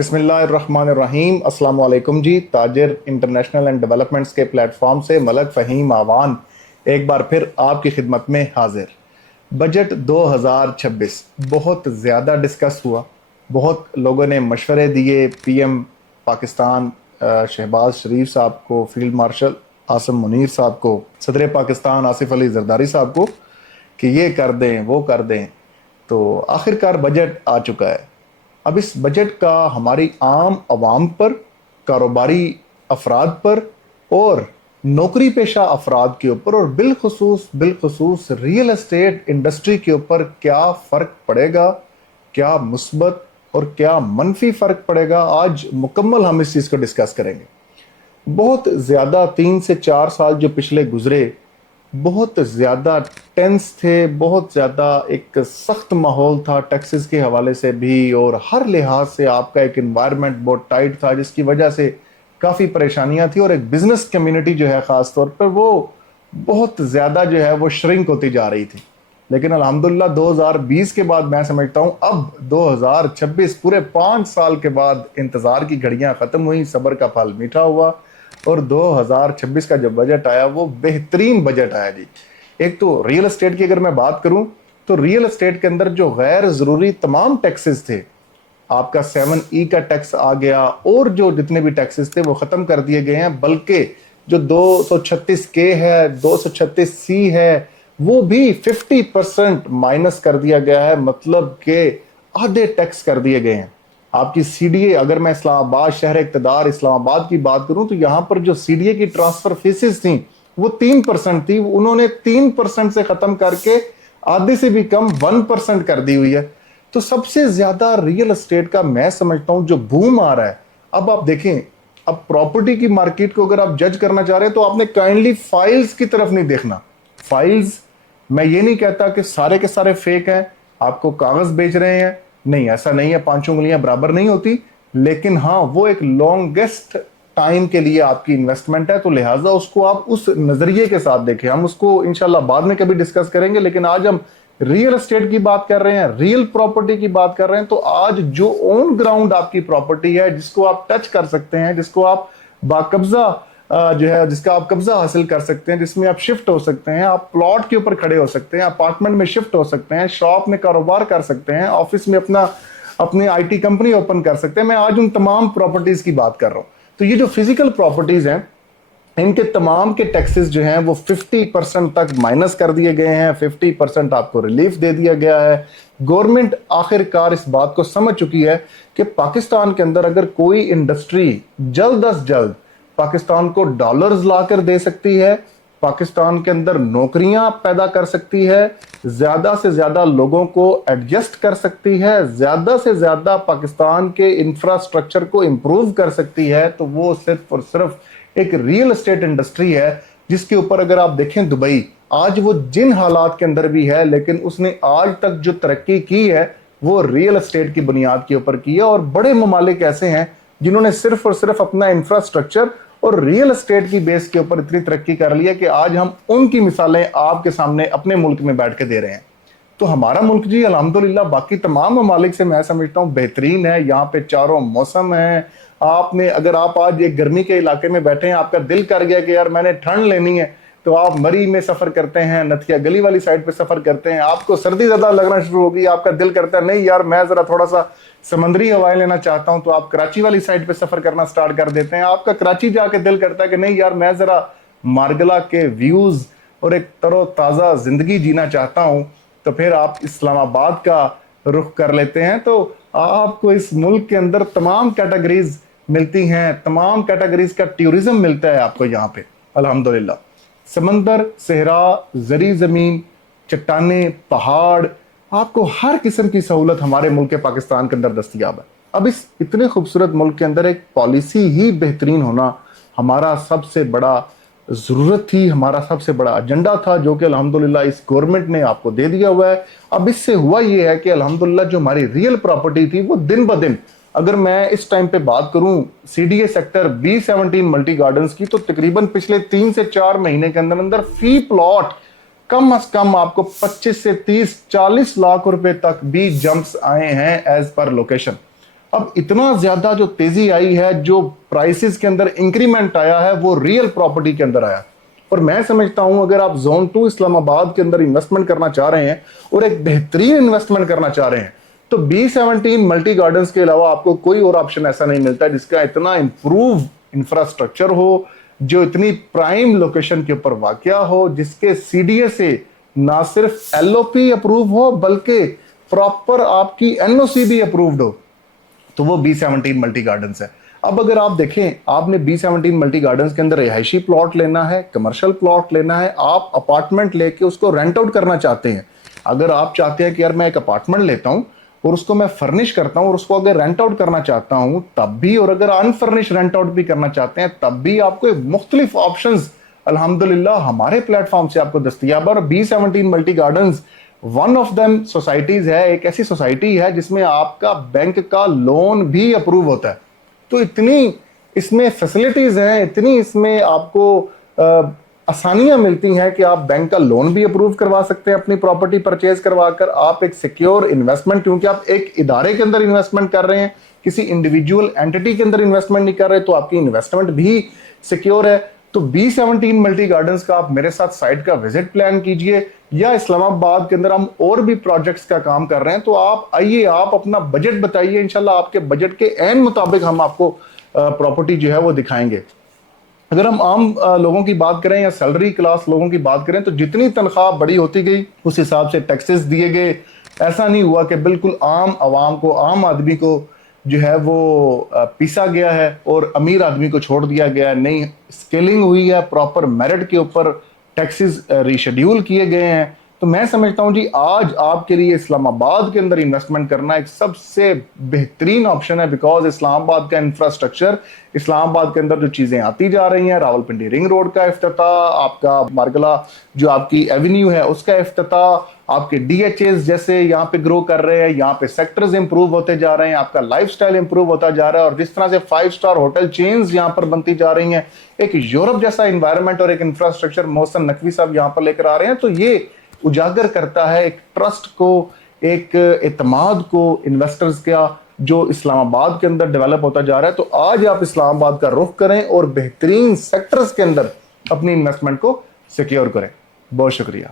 बिस्मिल्लाहिर्रहमानिर्रहीम। अस्सलाम वालेकुम जी। ताजिर इंटरनेशनल एंड डेवलपमेंट्स के प्लेटफॉर्म से मलक फ़हीम आवान एक बार फिर आपकी खिदमत में हाजिर। बजट 2026 बहुत ज़्यादा डिस्कस हुआ, बहुत लोगों ने मशवरे दिए पीएम पाकिस्तान शहबाज शरीफ साहब को, फील्ड मार्शल आसिम मुनीर साहब को, सदर पाकिस्तान आसिफ अली जरदारी साहब को कि ये कर दें वो कर दें। तो आखिरकार बजट आ चुका है। अब इस बजट का हमारी आम आवाम पर, कारोबारी अफराद पर और नौकरी पेशा अफराद के ऊपर और बिलखसूस रियल एस्टेट इंडस्ट्री के ऊपर क्या फ़र्क पड़ेगा, क्या मुस्बत और क्या मनफी फ़र्क पड़ेगा, आज मुकम्मल हम इस चीज़ को डिस्कस करेंगे। बहुत ज़्यादा 3 से 4 साल जो पिछले गुजरे बहुत ज़्यादा टेंस थे, बहुत ज़्यादा एक सख्त माहौल था टैक्सेस के हवाले से भी, और हर लिहाज से आपका एक इन्वायरमेंट बहुत टाइट था जिसकी वजह से काफ़ी परेशानियां थी और एक बिज़नेस कम्युनिटी जो है ख़ास तौर पर वो बहुत ज़्यादा जो है वो श्रिंक होती जा रही थी। लेकिन अल्हम्दुलिल्लाह 2020 के बाद मैं समझता हूँ अब 2026 पूरे 5 साल के बाद इंतज़ार की घड़ियाँ ख़त्म हुई, सब्र का फल मीठा हुआ और 2026 का जो बजट आया वो बेहतरीन बजट आया जी। एक तो रियल एस्टेट की अगर मैं बात करूं तो रियल एस्टेट के अंदर जो गैर ज़रूरी तमाम टैक्सेस थे, आपका 7E का टैक्स आ गया और जो जितने भी टैक्सेस थे वो ख़त्म कर दिए गए हैं। बल्कि जो 236K है, 236C है, वो भी 50% माइनस कर दिया गया है, मतलब के आधे टैक्स कर दिए गए हैं। आपकी CDA, अगर मैं इस्लामाबाद शहर इक़्तिदार इस्लामाबाद की बात करूं तो यहाँ पर जो CDA की ट्रांसफ़र फीसेस थी वो 3% थी, उन्होंने 3% से ख़त्म करके आधे से भी कम 1% कर दी हुई है। तो सबसे ज़्यादा रियल एस्टेट का मैं समझता हूँ जो बूम आ रहा है। अब आप देखें, अब प्रॉपर्टी की मार्केट को अगर आप जज करना चाह रहे हैं तो आपने काइंडली फाइल्स की तरफ नहीं देखना। फाइल्स, मैं ये नहीं कहता कि सारे के सारे फेक हैं, आपको कागज़ बेच रहे हैं, नहीं ऐसा नहीं है, 5 उंगलियां बराबर नहीं होती, लेकिन हाँ वो एक लॉन्गेस्ट टाइम के लिए आपकी इन्वेस्टमेंट है, तो लिहाजा उसको आप उस नजरिए के साथ देखें। हम उसको इंशाल्लाह बाद में कभी डिस्कस करेंगे, लेकिन आज हम रियल एस्टेट की बात कर रहे हैं, रियल प्रॉपर्टी की बात कर रहे हैं। तो आज जो ऑन ग्राउंड आपकी प्रॉपर्टी है, जिसको आप टच कर सकते हैं, जिसको आप बाकब्जा जो है जिसका आप कब्जा हासिल कर सकते हैं, जिसमें आप शिफ्ट हो सकते हैं, आप प्लॉट के ऊपर खड़े हो सकते हैं, अपार्टमेंट में शिफ्ट हो सकते हैं, शॉप में कारोबार कर सकते हैं, ऑफिस में अपनी IT कंपनी ओपन कर सकते हैं। मैं आज उन तमाम प्रॉपर्टीज की बात कर रहा हूं। तो ये जो फिजिकल प्रॉपर्टीज हैं, इनके तमाम के टैक्सेस जो हैं वो 50% तक माइनस कर दिए गए हैं, 50% आपको रिलीफ दे दिया गया है। गवर्नमेंट आखिरकार इस बात को समझ चुकी है कि पाकिस्तान के अंदर अगर कोई इंडस्ट्री जल्द अज जल्द पाकिस्तान को डॉलर्स लाकर दे सकती है, पाकिस्तान के अंदर नौकरियां पैदा कर सकती है, ज्यादा से ज्यादा लोगों को एडजस्ट कर सकती है, ज्यादा से ज्यादा पाकिस्तान के इंफ्रास्ट्रक्चर को इंप्रूव कर सकती है, तो वो सिर्फ और सिर्फ एक रियल एस्टेट इंडस्ट्री है। जिसके ऊपर अगर आप देखें दुबई आज वो जिन हालात के अंदर भी है, लेकिन उसने आज तक जो तरक्की की है वो रियल एस्टेट की बुनियाद के ऊपर की है। और बड़े ममालिक ऐसे हैं जिन्होंने सिर्फ और सिर्फ अपना इंफ्रास्ट्रक्चर और रियल एस्टेट की बेस के ऊपर इतनी तरक्की कर ली है कि आज हम उनकी मिसालें आपके सामने अपने मुल्क में बैठ के दे रहे हैं। तो हमारा मुल्क जी अल्हम्दुलिल्लाह बाकी तमाम ममालिक से मैं समझता हूँ बेहतरीन है। यहाँ पे चारों मौसम है। आपने अगर आप आज एक गर्मी के इलाके में बैठे हैं, आपका दिल कर गया कि यार मैंने ठंड लेनी है, तो आप मरी में सफर करते हैं, नथिया गली वाली साइड पे सफर करते हैं। आपको सर्दी ज्यादा लगना शुरू होगी, आपका दिल करता है नहीं यार मैं जरा थोड़ा सा समंदरी हवाएं लेना चाहता हूं, तो आप कराची वाली साइड पे सफर करना स्टार्ट कर देते हैं। आपका कराची जाके दिल करता है कि नहीं यार मैं जरा मार्गला के व्यूज और एक तरोताजा जिंदगी जीना चाहता हूं, तो फिर आप इस्लामाबाद का रुख कर लेते हैं। तो आपको इस मुल्क के अंदर तमाम कैटेगरीज मिलती हैं, तमाम कैटेगरीज का टूरिज्म मिलता है आपको यहाँ पे अल्हम्दुलिल्लाह। समंदर, सहरा, जरी जमीन, चट्टाने, पहाड़, आपको हर किस्म की सहूलत हमारे मुल्क पाकिस्तान के अंदर दस्तयाब है। अब इस इतने खूबसूरत मुल्क के अंदर एक पॉलिसी ही बेहतरीन होना हमारा सबसे बड़ा ज़रूरत थी, हमारा सबसे बड़ा एजेंडा था, जो कि अल्हम्दुलिल्लाह इस गवर्नमेंट ने आपको दे दिया हुआ है। अब इससे हुआ ये है कि अल्हम्दुलिल्लाह जो हमारी रियल प्रॉपर्टी थी वो दिन ब दिन, अगर मैं इस टाइम पे बात करूं CDA sector B17 multi gardens की, तो तकरीबन पिछले 3 से 4 महीने के अंदर अंदर फी प्लॉट कम अज कम आपको 25 से 30-40 लाख रुपए तक भी जंप्स आए हैं एज पर लोकेशन। اب اتنا زیادہ جو تیزی آئی ہے، جو پرائسز کے اندر انکریمنٹ آیا ہے، وہ ریئل پراپرٹی کے اندر آیا. اور میں سمجھتا ہوں اگر آپ زون 2 اسلام آباد کے اندر انویسٹمنٹ کرنا چاہ رہے ہیں اور ایک بہترین انویسٹمنٹ کرنا چاہ رہے ہیں تو B17 ملٹی گارڈنز کے علاوہ آپ کو کوئی اور آپشن ایسا نہیں ملتا جس کا اتنا امپروو انفراسٹرکچر ہو، جو اتنی پرائم لوکیشن کے اوپر واقع ہو، جس کے CDA سے نہ صرف LOP اپروو ہو بلکہ پراپر آپ کی NOC بھی اپرووڈ ہو. تو وہ B17 ملٹی گارڈنز ہے. اب اگر آپ دیکھیں، آپ نے B17 ملٹی گارڈنز کے اندر رہائشی پلاٹ لینا ہے، کمرشل پلاٹ لینا ہے، آپ اپارٹمنٹ لے کے اس کو رینٹ آؤٹ کرنا چاہتے ہیں. اگر آپ چاہتے ہیں کہ یار میں ایک اپارٹمنٹ لیتا ہوں اور اس کو میں فرنش کرتا ہوں اور اس کو اگر رینٹ آؤٹ کرنا چاہتا ہوں تب بھی، اور اگر انفرنش رینٹ آؤٹ بھی کرنا چاہتے ہیں تب بھی، آپ کو مختلف آپشنز الحمدللہ ہمارے پلیٹ فارم سے آپ کو دستیاب ہے. اور B17 multi gardens one of them societies ہے، ایک ایسی سوسائٹی ہے جس میں آپ کا بینک کا لون بھی اپروو ہوتا ہے. تو اتنی اس میں فیسلٹیز ہیں، اتنی اس میں آپ کو آسانیاں ملتی ہیں کہ آپ بینک کا لون بھی اپروو کروا سکتے ہیں اپنی پراپرٹی پرچیز کروا کر. آپ ایک سیکیور انویسٹمنٹ، کیونکہ آپ ایک ادارے کے اندر انویسٹمنٹ کر رہے ہیں، کسی انڈیویجول اینٹی کے اندر انویسٹمنٹ نہیں کر رہے، تو آپ کی انویسٹمنٹ بھی سیکیور ہے. تو B17 ملٹی گارڈنز کا آپ میرے ساتھ سائٹ کا وزٹ پلان کیجئے، یا اسلام آباد کے اندر ہم اور بھی پروجیکٹس کا کام کر رہے ہیں. تو آپ آئیے، آپ اپنا بجٹ بتائیے، انشاءاللہ آپ کے بجٹ کے عین مطابق ہم آپ کو پراپرٹی جو ہے وہ دکھائیں گے. اگر ہم عام لوگوں کی بات کریں یا سیلری کلاس لوگوں کی بات کریں تو جتنی تنخواہ بڑی ہوتی گئی اس حساب سے ٹیکسز دیے گئے. ایسا نہیں ہوا کہ بالکل عام عوام کو، عام آدمی کو جو ہے وہ پیسا گیا ہے اور امیر آدمی کو چھوڑ دیا گیا ہے. نہیں، اسکیلنگ ہوئی ہے، پراپر میرٹ کے اوپر ٹیکسز ریشیڈیول کیے گئے ہیں. تو میں سمجھتا ہوں جی آج آپ کے لیے اسلام آباد کے اندر انویسٹمنٹ کرنا ایک سب سے بہترین آپشن ہے، بیکاز اسلام آباد کا انفراسٹرکچر، اسلام آباد کے اندر جو چیزیں آتی جا رہی ہیں، راولپنڈی رنگ روڈ کا افتتاح، آپ کا مارگلا جو آپ کی ایونیو ہے اس کا افتتاح، آپ کے DHAs جیسے یہاں پہ گرو کر رہے ہیں، یہاں پہ سیکٹرز امپروو ہوتے جا رہے ہیں، آپ کا لائف سٹائل امپروو ہوتا جا رہا ہے، اور جس طرح سے 5 سٹار ہوٹل چینز یہاں پر بنتی جا رہی ہیں، ایک یورپ جیسا انوائرمنٹ اور ایک انفراسٹرکچر محسن نقوی صاحب یہاں پر لے کر آ رہے ہیں. تو یہ اجاگر کرتا ہے ایک ٹرسٹ کو، ایک اعتماد کو انویسٹرز کا جو اسلام آباد کے اندر ڈیولپ ہوتا جا رہا ہے. تو آج آپ اسلام آباد کا رخ کریں اور بہترین سیکٹرز کے اندر اپنی انویسٹمنٹ کو سیکیور کریں. بہت شکریہ.